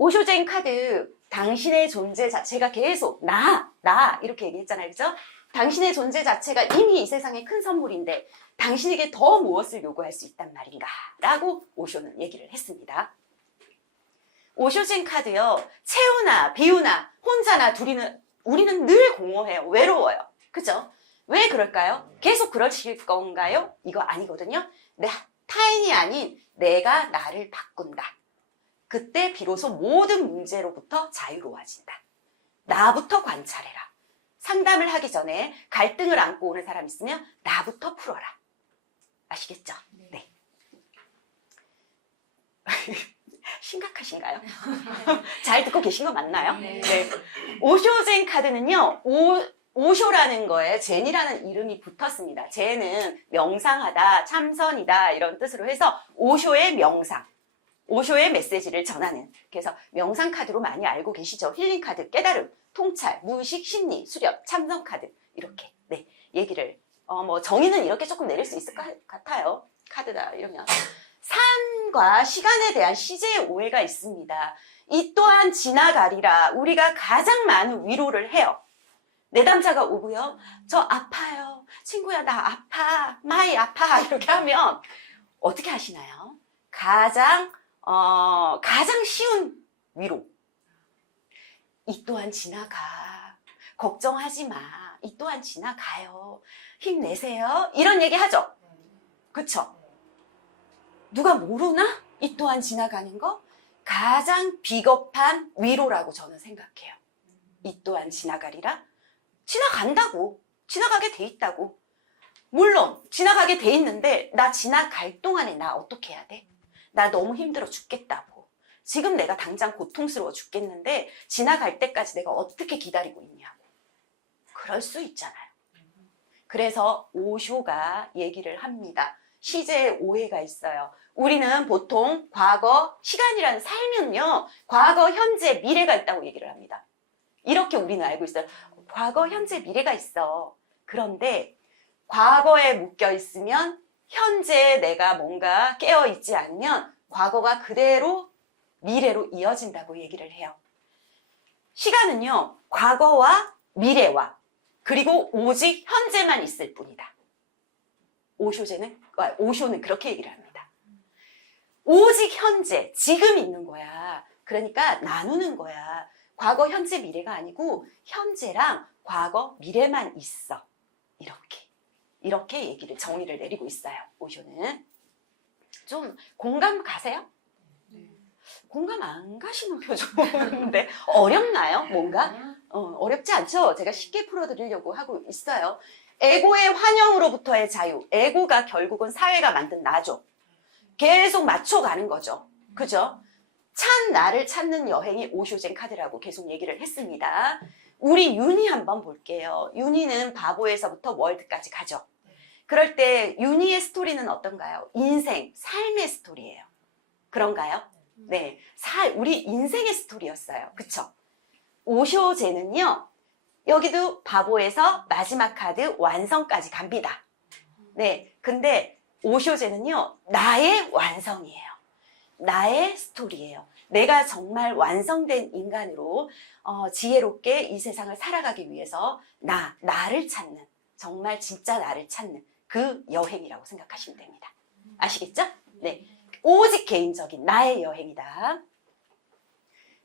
오쇼제인 카드, 당신의 존재 자체가 계속 나 이렇게 얘기했잖아요. 그죠? 당신의 존재 자체가 이미 이 세상에 큰 선물인데 당신에게 더 무엇을 요구할 수 있단 말인가 라고 오쇼는 얘기를 했습니다. 오쇼제인 카드요. 채우나 비우나 혼자나 둘이는 우리는 늘 공허해요. 외로워요. 그죠? 왜 그럴까요? 계속 그러실 건가요? 이거 아니거든요. 타인이 아닌 내가 나를 바꾼다. 그때 비로소 모든 문제로부터 자유로워진다. 나부터 관찰해라. 상담을 하기 전에 갈등을 안고 오는 사람 있으면 나부터 풀어라. 아시겠죠? 네. 심각하신가요? 잘 듣고 계신 거 맞나요? 네. 네. 오쇼제인 카드는요. 오쇼라는 거에 젠이라는 이름이 붙었습니다. 젠은 명상하다, 참선이다 이런 뜻으로 해서 오쇼의 명상, 오쇼의 메시지를 전하는, 그래서 명상 카드로 많이 알고 계시죠? 힐링 카드, 깨달음, 통찰, 무의식, 심리, 수렵, 참선 카드 이렇게 네 얘기를 뭐 정의는 이렇게 조금 내릴 수 있을 것 같아요. 카드다 이러면 삶과 시간에 대한 시제의 오해가 있습니다. 이 또한 지나가리라. 우리가 가장 많은 위로를 해요. 내담자가 오고요. 저 아파요. 친구야 나 아파. 많이 아파. 이렇게 하면 어떻게 하시나요? 가장 쉬운 위로. 이 또한 지나가. 걱정하지 마. 이 또한 지나가요. 힘내세요. 이런 얘기 하죠. 그쵸? 누가 모르나? 이 또한 지나가는 거? 가장 비겁한 위로라고 저는 생각해요. 이 또한 지나가리라? 지나간다고. 지나가게 돼 있다고. 물론 지나가게 돼 있는데 나 지나갈 동안에 나 어떻게 해야 돼? 나 너무 힘들어 죽겠다고. 지금 내가 당장 고통스러워 죽겠는데 지나갈 때까지 내가 어떻게 기다리고 있냐고. 그럴 수 있잖아요. 그래서 오쇼가 얘기를 합니다. 시제에 오해가 있어요. 우리는 보통 과거, 시간이라는 살면요. 과거, 현재, 미래가 있다고 얘기를 합니다. 이렇게 우리는 알고 있어요. 과거, 현재, 미래가 있어. 그런데 과거에 묶여 있으면 현재에 내가 뭔가 깨어 있지 않으면 과거가 그대로 미래로 이어진다고 얘기를 해요. 시간은요. 과거와 미래와 그리고 오직 현재만 있을 뿐이다. 오쇼는 그렇게 얘기를 합니다. 오직 현재, 지금 있는 거야. 그러니까 나누는 거야. 과거, 현재, 미래가 아니고 현재랑 과거, 미래만 있어. 이렇게 얘기를 정의를 내리고 있어요. 오쇼는. 좀 공감 가세요? 공감 안 가시는 표정인데 어렵나요? 뭔가? 어렵지 않죠? 제가 쉽게 풀어드리려고 하고 있어요. 에고의 환영으로부터의 자유. 에고가 결국은 사회가 만든 나죠. 계속 맞춰가는 거죠. 그죠? 참 나를 찾는 여행이 오쇼젠 카드라고 계속 얘기를 했습니다. 우리 윤희 한번 볼게요. 윤희는 바보에서부터 월드까지 가죠. 그럴 때 윤희의 스토리는 어떤가요? 인생, 삶의 스토리예요. 그런가요? 네, 우리 인생의 스토리였어요. 그쵸? 오쇼제는요. 여기도 바보에서 마지막 카드 완성까지 갑니다. 네, 근데 오쇼제는요. 나의 완성이에요. 나의 스토리예요. 내가 정말 완성된 인간으로 지혜롭게 이 세상을 살아가기 위해서 나를 찾는, 정말 진짜 나를 찾는 그 여행이라고 생각하시면 됩니다. 아시겠죠? 네, 오직 개인적인 나의 여행이다.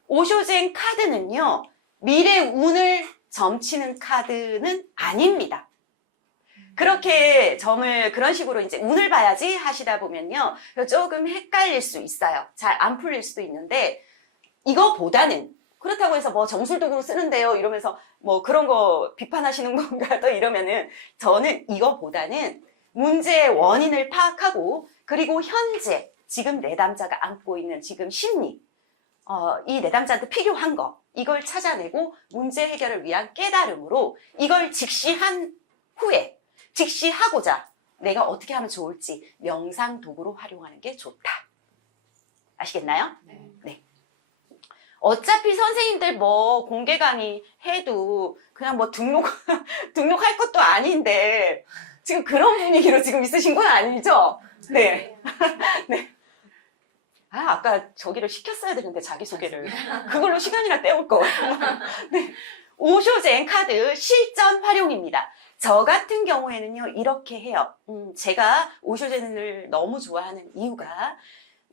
오쇼젠 카드는요. 미래 운을 점치는 카드는 아닙니다. 그렇게 점을 그런 식으로 이제 운을 봐야지 하시다 보면요. 조금 헷갈릴 수 있어요. 잘 안 풀릴 수도 있는데 이거보다는 그렇다고 해서 뭐 정술도구로 쓰는데요 이러면서 뭐 그런 거 비판하시는 건가 또 이러면은 저는 이거보다는 문제의 원인을 파악하고 그리고 현재 지금 내담자가 안고 있는 지금 심리 이 내담자한테 필요한 거 이걸 찾아내고 문제 해결을 위한 깨달음으로 이걸 직시한 후에 직시하고자 내가 어떻게 하면 좋을지 명상 도구로 활용하는 게 좋다. 아시겠나요? 네. 어차피 선생님들 뭐 공개 강의 해도 그냥 뭐 등록할 것도 아닌데 지금 그런 분위기로 지금 있으신 건 아니죠? 네. 네. 아까 저기를 시켰어야 되는데 자기소개를. 그걸로 시간이나 때울 걸. 네. 오쇼젠 카드 실전 활용입니다. 저 같은 경우에는요, 이렇게 해요. 제가 오쇼젠을 너무 좋아하는 이유가,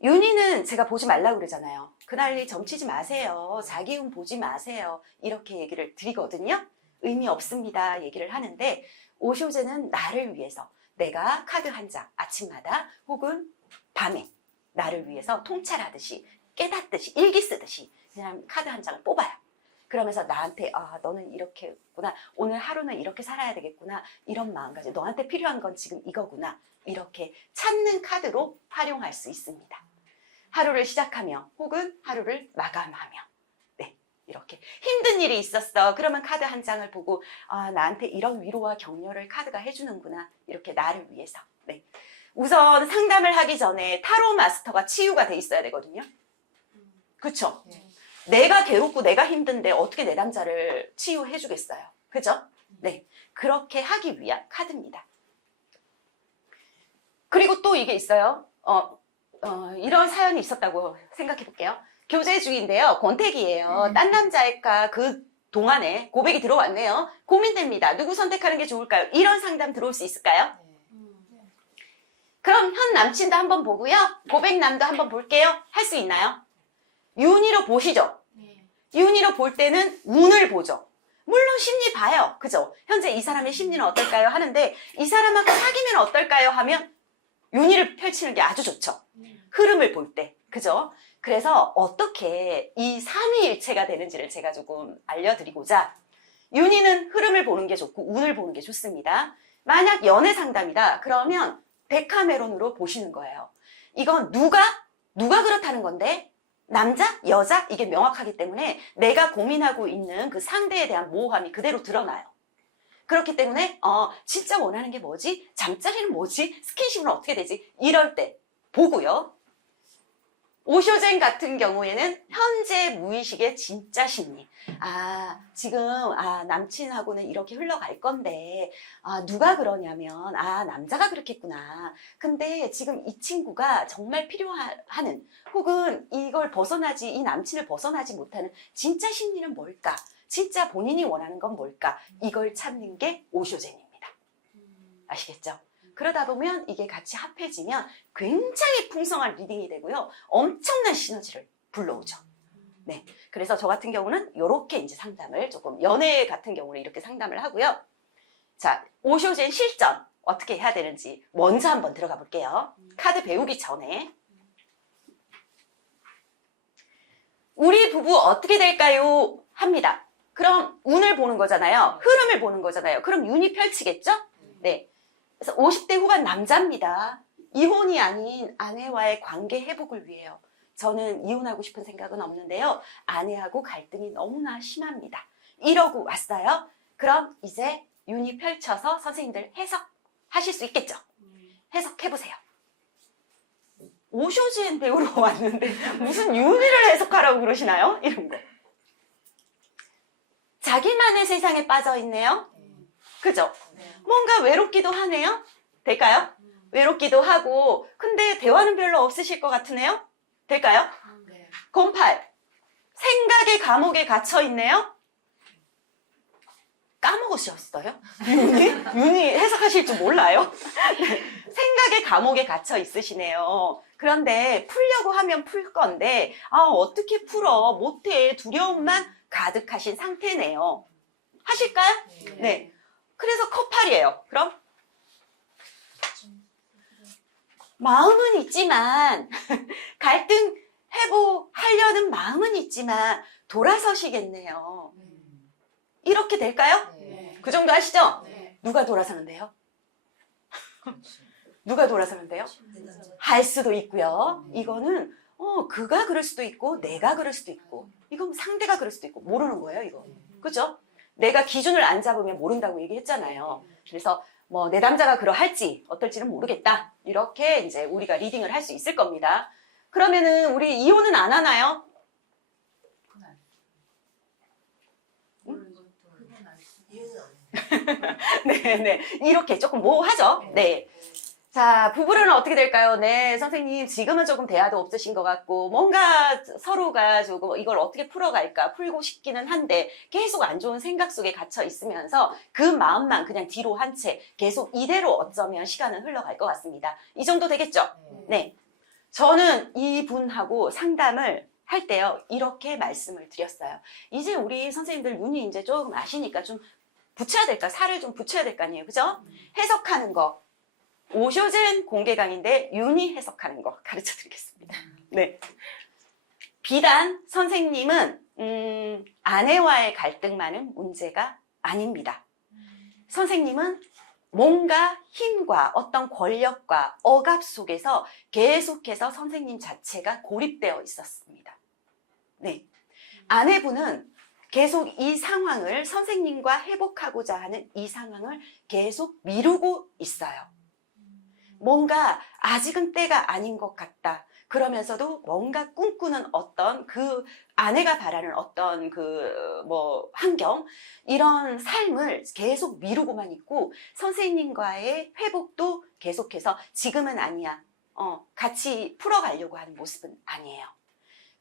윤희는 제가 보지 말라고 그러잖아요. 그날 점치지 마세요. 자기 운 보지 마세요. 이렇게 얘기를 드리거든요. 의미 없습니다. 얘기를 하는데, 오쇼젠은 나를 위해서 내가 카드 한 장 아침마다 혹은 밤에 나를 위해서 통찰하듯이 깨닫듯이 일기 쓰듯이 그냥 카드 한 장을 뽑아요. 그러면서 나한테 너는 이렇게구나. 오늘 하루는 이렇게 살아야 되겠구나. 이런 마음가짐. 너한테 필요한 건 지금 이거구나. 이렇게 찾는 카드로 활용할 수 있습니다. 하루를 시작하며 혹은 하루를 마감하며 네, 이렇게 힘든 일이 있었어. 그러면 카드 한 장을 보고 나한테 이런 위로와 격려를 카드가 해주는구나. 이렇게 나를 위해서. 네. 우선 상담을 하기 전에 타로 마스터가 치유가 돼 있어야 되거든요. 그쵸? 내가 괴롭고 내가 힘든데 어떻게 내 남자를 치유해 주겠어요. 그죠? 네. 그렇게 하기 위한 카드입니다. 그리고 또 이게 있어요. 이런 사연이 있었다고 생각해 볼게요. 교제 중인데요. 권태기예요. 딴 남자애가 그 동안에 고백이 들어왔네요. 고민됩니다. 누구 선택하는 게 좋을까요? 이런 상담 들어올 수 있을까요? 그럼 현 남친도 한번 보고요. 고백남도 한번 볼게요. 할 수 있나요? 윤희로 보시죠. 윤희로 볼 때는 운을 보죠. 물론 심리 봐요. 그죠? 현재 이 사람의 심리는 어떨까요? 하는데 이 사람하고 사귀면 어떨까요? 하면 윤희를 펼치는 게 아주 좋죠. 흐름을 볼 때. 그죠? 그래서 어떻게 이 삼위일체가 되는지를 제가 조금 알려드리고자 윤희는 흐름을 보는 게 좋고 운을 보는 게 좋습니다. 만약 연애 상담이다. 그러면 데카메론으로 보시는 거예요. 이건 누가 그렇다는 건데 남자, 여자 이게 명확하기 때문에 내가 고민하고 있는 그 상대에 대한 모호함이 그대로 드러나요. 그렇기 때문에 진짜 원하는 게 뭐지? 잠자리는 뭐지? 스킨십은 어떻게 되지? 이럴 때 보고요. 오쇼젠 같은 경우에는 현재 무의식의 진짜 심리. 지금 남친하고는 이렇게 흘러갈 건데 누가 그러냐면 남자가 그렇겠구나. 근데 지금 이 친구가 정말 필요하는 혹은 이걸 이 남친을 벗어나지 못하는 진짜 심리는 뭘까? 진짜 본인이 원하는 건 뭘까? 이걸 찾는 게 오쇼젠입니다. 아시겠죠? 그러다 보면 이게 같이 합해지면 굉장히 풍성한 리딩이 되고요. 엄청난 시너지를 불러오죠. 네. 그래서 저 같은 경우는 이렇게 이제 상담을 조금, 연애 같은 경우는 이렇게 상담을 하고요. 자, 오쇼젠 실전 어떻게 해야 되는지 먼저 한번 들어가 볼게요. 카드 배우기 전에. 우리 부부 어떻게 될까요? 합니다. 그럼 운을 보는 거잖아요. 흐름을 보는 거잖아요. 그럼 윤이 펼치겠죠? 네. 그래서 50대 후반 남자입니다. 이혼이 아닌 아내와의 관계 회복을 위해요. 저는 이혼하고 싶은 생각은 없는데요. 아내하고 갈등이 너무나 심합니다. 이러고 왔어요. 그럼 이제 윤이 펼쳐서 선생님들 해석하실 수 있겠죠? 해석해보세요. 오쇼젠 배우러 왔는데 무슨 윤희를 해석하라고 그러시나요? 이런 거. 자기만의 세상에 빠져 있네요. 그죠? 뭔가 외롭기도 하네요. 될까요? 외롭기도 하고 근데 대화는 별로 없으실 것 같으네요. 될까요? 08 생각의 감옥에 갇혀 있네요. 까먹으셨어요? 윤희 해석하실 줄 몰라요? 생각의 감옥에 갇혀 있으시네요. 그런데 풀려고 하면 풀 건데 어떻게 풀어? 못해. 두려움만 가득하신 상태네요. 하실까요? 네. 그래서 컵8이에요. 그럼 마음은 있지만 갈등 회복하려는 마음은 있지만 돌아서시겠네요. 이렇게 될까요? 네. 그 정도 하시죠? 네. 누가 돌아서는데요? 누가 돌아서는데요? 할 수도 있고요. 이거는 그가 그럴 수도 있고 내가 그럴 수도 있고 이건 상대가 그럴 수도 있고 모르는 거예요. 이거. 그죠? 내가 기준을 안 잡으면 모른다고 얘기했잖아요. 그래서 뭐 내 남자가 그러할지 어떨지는 모르겠다. 이렇게 이제 우리가 리딩을 할 수 있을 겁니다. 그러면은 우리 이혼은 안 하나요? 네네. 이렇게 조금 모호하죠? 네. 자, 부부는 어떻게 될까요? 네, 선생님, 지금은 조금 대화도 없으신 것 같고, 뭔가 서로가 조금 이걸 어떻게 풀어갈까, 풀고 싶기는 한데, 계속 안 좋은 생각 속에 갇혀 있으면서 그 마음만 그냥 뒤로 한 채 계속 이대로 어쩌면 시간은 흘러갈 것 같습니다. 이 정도 되겠죠? 네. 저는 이분하고 상담을 할 때요, 이렇게 말씀을 드렸어요. 이제 우리 선생님들 눈이 이제 조금 아시니까 좀 붙여야 될까, 살을 좀 붙여야 될 거 아니에요. 그죠? 해석하는 거. 오쇼젠 공개 강의인데 윤희 해석하는 거 가르쳐 드리겠습니다. 네. 비단 선생님은 아내와의 갈등만은 문제가 아닙니다. 선생님은 뭔가 힘과 어떤 권력과 억압 속에서 계속해서 선생님 자체가 고립되어 있었습니다. 네. 아내분은 계속 이 상황을 선생님과 회복하고자 하는 이 상황을 계속 미루고 있어요. 뭔가 아직은 때가 아닌 것 같다. 그러면서도 뭔가 꿈꾸는 어떤 그 아내가 바라는 어떤 환경, 이런 삶을 계속 미루고만 있고 선생님과의 회복도 계속해서 지금은 아니야. 같이 풀어가려고 하는 모습은 아니에요.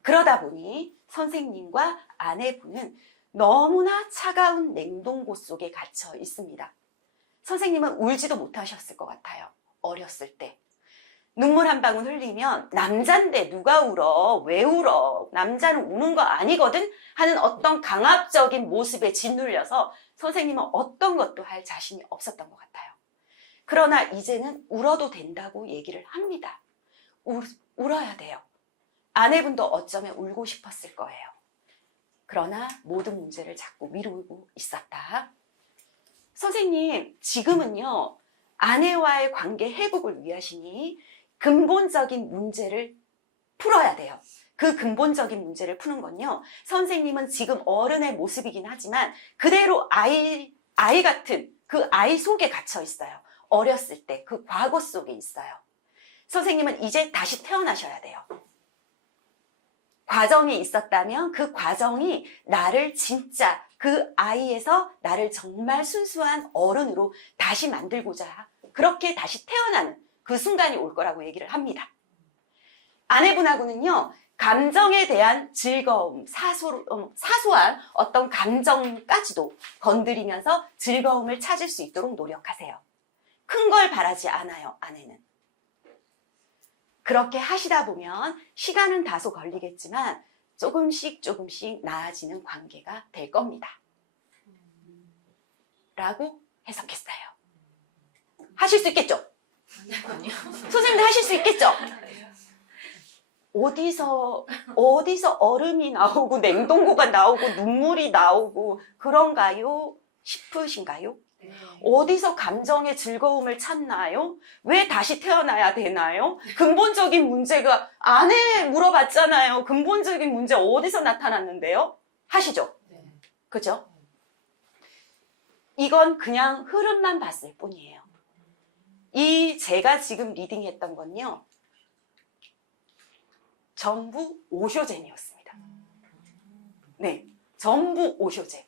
그러다 보니 선생님과 아내분은 너무나 차가운 냉동고 속에 갇혀 있습니다. 선생님은 울지도 못하셨을 것 같아요. 어렸을 때. 눈물 한 방울 흘리면 남잔데 누가 울어? 왜 울어? 남자는 우는 거 아니거든? 하는 어떤 강압적인 모습에 짓눌려서 선생님은 어떤 것도 할 자신이 없었던 것 같아요. 그러나 이제는 울어도 된다고 얘기를 합니다. 울어야 돼요. 아내분도 어쩌면 울고 싶었을 거예요. 그러나 모든 문제를 자꾸 미루고 있었다. 선생님, 지금은요, 아내와의 관계 회복을 위하시니 근본적인 문제를 풀어야 돼요. 그 근본적인 문제를 푸는 건요, 선생님은 지금 어른의 모습이긴 하지만 그대로 아이 같은 그 아이 속에 갇혀 있어요. 어렸을 때 그 과거 속에 있어요. 선생님은 이제 다시 태어나셔야 돼요. 과정이 있었다면 그 과정이 나를 진짜 그 아이에서 나를 정말 순수한 어른으로 다시 만들고자 그렇게 다시 태어나는 그 순간이 올 거라고 얘기를 합니다. 아내분하고는요, 감정에 대한 즐거움, 사소한 어떤 감정까지도 건드리면서 즐거움을 찾을 수 있도록 노력하세요. 큰 걸 바라지 않아요, 아내는. 그렇게 하시다 보면 시간은 다소 걸리겠지만 조금씩 나아지는 관계가 될 겁니다. 라고 해석했어요. 하실 수 있겠죠? 아니요. 선생님들 하실 수 있겠죠? 어디서 얼음이 나오고 냉동고가 나오고 눈물이 나오고 그런가요? 싶으신가요? 네. 어디서 감정의 즐거움을 찾나요? 왜 다시 태어나야 되나요? 근본적인 문제가 아내 물어봤잖아요. 근본적인 문제 어디서 나타났는데요? 하시죠? 네. 그죠? 이건 그냥 흐름만 봤을 뿐이에요. 제가 지금 리딩했던 건요, 전부 오쇼젠이었습니다. 네, 전부 오쇼젠.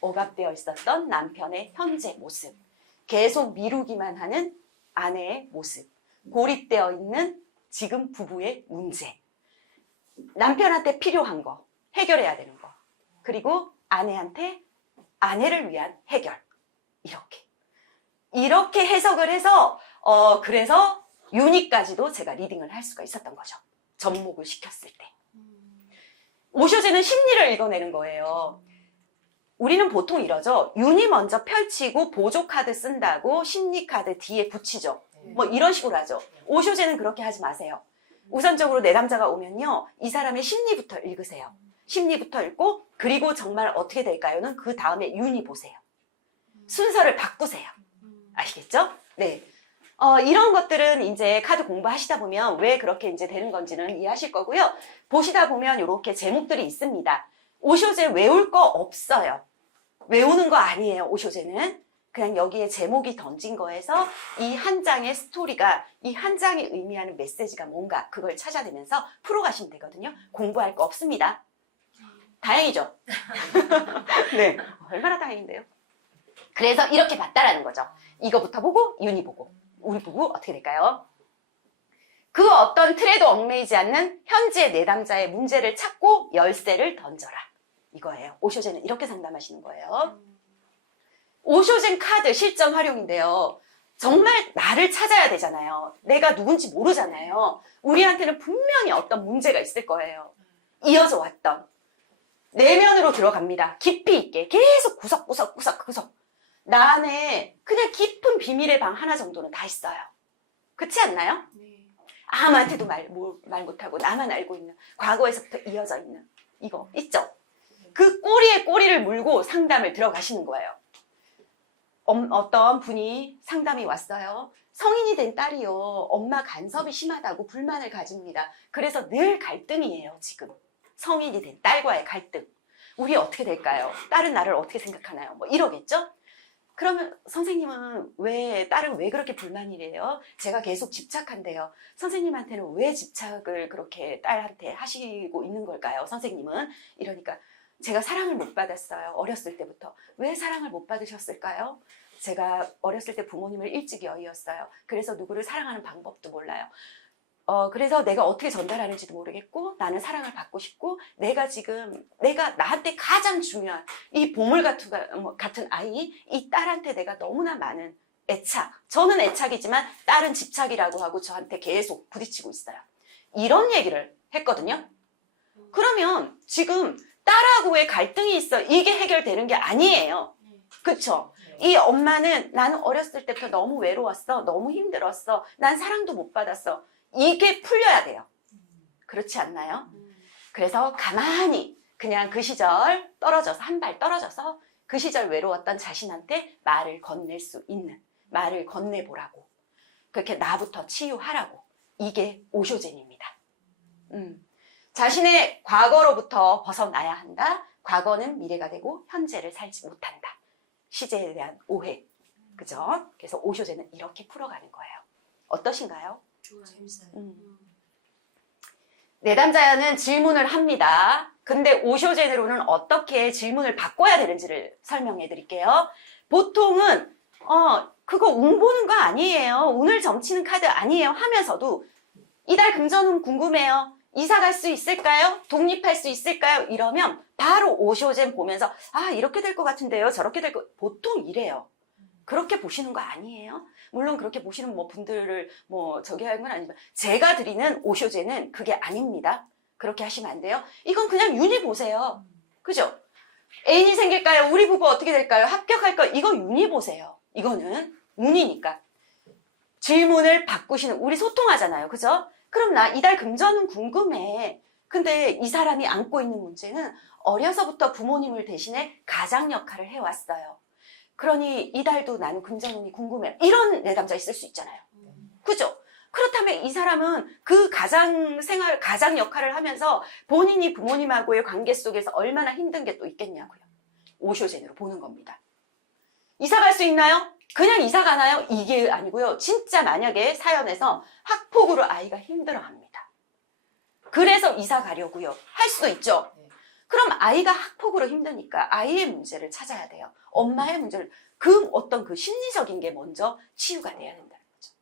억압되어 있었던 남편의 현재 모습, 계속 미루기만 하는 아내의 모습, 고립되어 있는 지금 부부의 문제, 남편한테 필요한 거, 해결해야 되는 거, 그리고 아내한테 아내를 위한 해결, 이렇게 해석을 해서 그래서 윤희까지도 제가 리딩을 할 수가 있었던 거죠. 접목을 시켰을 때. 오쇼제는 심리를 읽어내는 거예요. 우리는 보통 이러죠. 윤이 먼저 펼치고 보조 카드 쓴다고 심리 카드 뒤에 붙이죠. 뭐 이런 식으로 하죠. 오쇼제는 그렇게 하지 마세요. 우선적으로 내 남자가 오면요, 이 사람의 심리부터 읽으세요. 심리부터 읽고, 그리고 정말 어떻게 될까요는 그 다음에 윤이 보세요. 순서를 바꾸세요. 아시겠죠? 네. 이런 것들은 이제 카드 공부하시다 보면 왜 그렇게 이제 되는 건지는 이해하실 거고요. 보시다 보면 이렇게 제목들이 있습니다. 오쇼제 외울 거 없어요. 외우는 거 아니에요, 오쇼제는. 그냥 여기에 제목이 던진 거에서 이 한 장의 스토리가, 이 한 장이 의미하는 메시지가 뭔가 그걸 찾아내면서 풀어가시면 되거든요. 공부할 거 없습니다. 다행이죠? 네, 얼마나 다행인데요. 그래서 이렇게 봤다라는 거죠. 이거부터 보고 윤희 보고, 우리 부부 어떻게 될까요? 그 어떤 틀에도 얽매이지 않는 현재 내담자의 문제를 찾고 열쇠를 던져라. 이거예요. 오쇼제는 이렇게 상담하시는 거예요. 오쇼젠 카드 실전 활용인데요. 정말 나를 찾아야 되잖아요. 내가 누군지 모르잖아요. 우리한테는 분명히 어떤 문제가 있을 거예요. 이어져 왔던. 내면으로 들어갑니다. 깊이 있게. 계속 구석구석. 나 안에 그냥 깊은 비밀의 방 하나 정도는 다 있어요. 그렇지 않나요? 네. 아무한테도 말 못하고 나만 알고 있는, 과거에서부터 이어져 있는 이거 있죠? 그 꼬리에 꼬리를 물고 상담을 들어가시는 거예요. 어떤 분이 상담이 왔어요. 성인이 된 딸이요. 엄마 간섭이 심하다고 불만을 가집니다. 그래서 늘 갈등이에요, 지금. 성인이 된 딸과의 갈등. 우리 어떻게 될까요? 딸은 나를 어떻게 생각하나요? 뭐 이러겠죠? 그러면 선생님은 딸은 왜 그렇게 불만이래요? 제가 계속 집착한대요. 선생님한테는 왜 집착을 그렇게 딸한테 하시고 있는 걸까요? 선생님은? 이러니까 제가 사랑을 못 받았어요. 어렸을 때부터. 왜 사랑을 못 받으셨을까요? 제가 어렸을 때 부모님을 일찍 여의었어요. 그래서 누구를 사랑하는 방법도 몰라요. 그래서 내가 어떻게 전달하는지도 모르겠고 나는 사랑을 받고 싶고 내가 나한테 가장 중요한 이 보물 같은 아이, 이 딸한테 내가 너무나 많은 애착, 저는 애착이지만 딸은 집착이라고 하고 저한테 계속 부딪히고 있어요. 이런 얘기를 했거든요. 그러면 지금 딸하고의 갈등이 있어. 이게 해결되는 게 아니에요. 그쵸? 이 엄마는 나는 어렸을 때부터 너무 외로웠어. 너무 힘들었어. 난 사랑도 못 받았어. 이게 풀려야 돼요. 그렇지 않나요? 그래서 가만히 그냥 그 시절 떨어져서 한 발 떨어져서 그 시절 외로웠던 자신한테 말을 건넬 수 있는, 말을 건네보라고. 그렇게 나부터 치유하라고. 이게 오쇼젠입니다. 자신의 과거로부터 벗어나야 한다. 과거는 미래가 되고 현재를 살지 못한다. 시제에 대한 오해. 그죠? 그래서 오쇼제는 이렇게 풀어가는 거예요. 어떠신가요? 재밌어요. 내담자는 질문을 합니다. 근데 오쇼젠으로는 어떻게 질문을 바꿔야 되는지를 설명해 드릴게요. 보통은 그거 운 보는 거 아니에요. 운을 점치는 카드 아니에요 하면서도 이달 금전운 궁금해요. 이사 갈 수 있을까요? 독립할 수 있을까요? 이러면 바로 오쇼젠 보면서 이렇게 될 것 같은데요. 저렇게 될 것, 보통 이래요. 그렇게 보시는 거 아니에요? 물론 그렇게 보시는 분들을 저기 하는 건 아니지만 제가 드리는 오쇼제는 그게 아닙니다. 그렇게 하시면 안 돼요. 이건 그냥 윤희 보세요. 그죠? 애인이 생길까요? 우리 부부 어떻게 될까요? 합격할까요? 이거 윤희 보세요. 이거는 운이니까. 질문을 바꾸시는, 우리 소통하잖아요. 그죠? 그럼 나 이달 금전은 궁금해. 근데 이 사람이 안고 있는 문제는 어려서부터 부모님을 대신해 가장 역할을 해왔어요. 그러니 이달도 나는 금전운이 궁금해. 이런 내담자 있을 수 있잖아요. 그죠? 그렇다면 이 사람은 그 가장 역할을 하면서 본인이 부모님하고의 관계 속에서 얼마나 힘든 게 또 있겠냐고요. 오쇼젠으로 보는 겁니다. 이사 갈 수 있나요? 그냥 이사 가나요? 이게 아니고요. 진짜 만약에 사연에서 학폭으로 아이가 힘들어합니다. 그래서 이사 가려고요. 할 수도 있죠. 그럼 아이가 학폭으로 힘드니까 아이의 문제를 찾아야 돼요. 엄마의 문제를, 어떤 그 심리적인 게 먼저 치유가 돼야 된다는 거죠.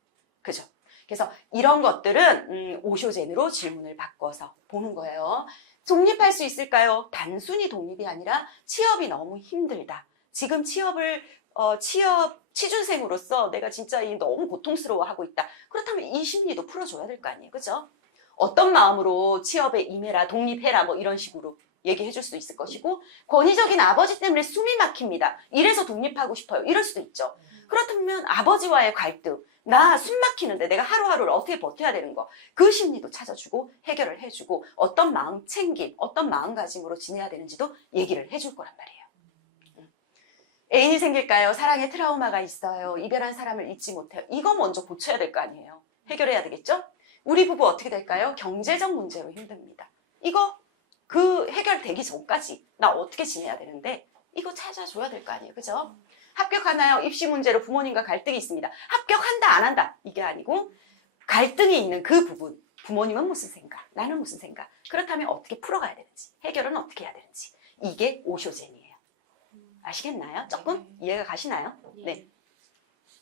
그죠? 그래서 이런 것들은 오쇼젠으로 질문을 바꿔서 보는 거예요. 독립할 수 있을까요? 단순히 독립이 아니라 취업이 너무 힘들다. 지금 취준생으로서 내가 진짜 너무 고통스러워하고 있다. 그렇다면 이 심리도 풀어줘야 될 거 아니에요. 그죠? 어떤 마음으로 취업에 임해라, 독립해라 이런 식으로 얘기해 줄 수 있을 것이고, 권위적인 아버지 때문에 숨이 막힙니다. 이래서 독립하고 싶어요. 이럴 수도 있죠. 그렇다면 아버지와의 갈등, 나 숨 막히는데 내가 하루하루를 어떻게 버텨야 되는 거, 그 심리도 찾아주고 해결을 해주고 어떤 마음챙김, 어떤 마음가짐으로 지내야 되는지도 얘기를 해줄 거란 말이에요. 애인이 생길까요? 사랑의 트라우마가 있어요. 이별한 사람을 잊지 못해요. 이거 먼저 고쳐야 될 거 아니에요. 해결해야 되겠죠? 우리 부부 어떻게 될까요? 경제적 문제로 힘듭니다. 이거 해결되기 전까지 나 어떻게 지내야 되는데 이거 찾아줘야 될 거 아니에요. 그죠? 합격하나요? 입시 문제로 부모님과 갈등이 있습니다. 합격한다 안 한다 이게 아니고 갈등이 있는 그 부분, 부모님은 무슨 생각, 나는 무슨 생각, 그렇다면 어떻게 풀어가야 되는지, 해결은 어떻게 해야 되는지, 이게 오쇼젠이에요. 아시겠나요? 조금 이해가 가시나요? 네.